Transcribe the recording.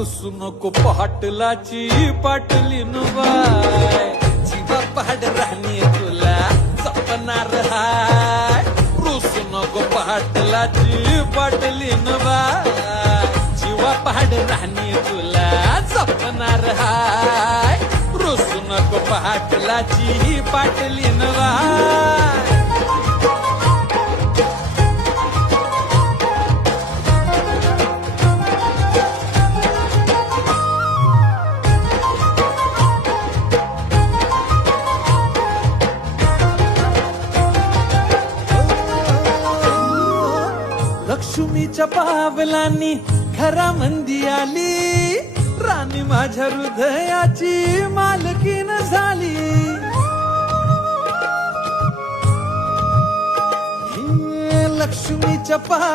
रुसू नको पाटलाची पाटलीन बाय जीवा पहाड राहणी तुला जपणार हाय रुसू नको पाटलाची पाटलीन बाय जीवा पहाड राहणी तुला जपणार हाय रुसू नको पाटलाची पाटलीन बाय लक्ष्मीच्या पावलांनी घरामंदी आली राणी माझ्या हृदयाची मालकीन झाली लक्ष्मीच्या पाव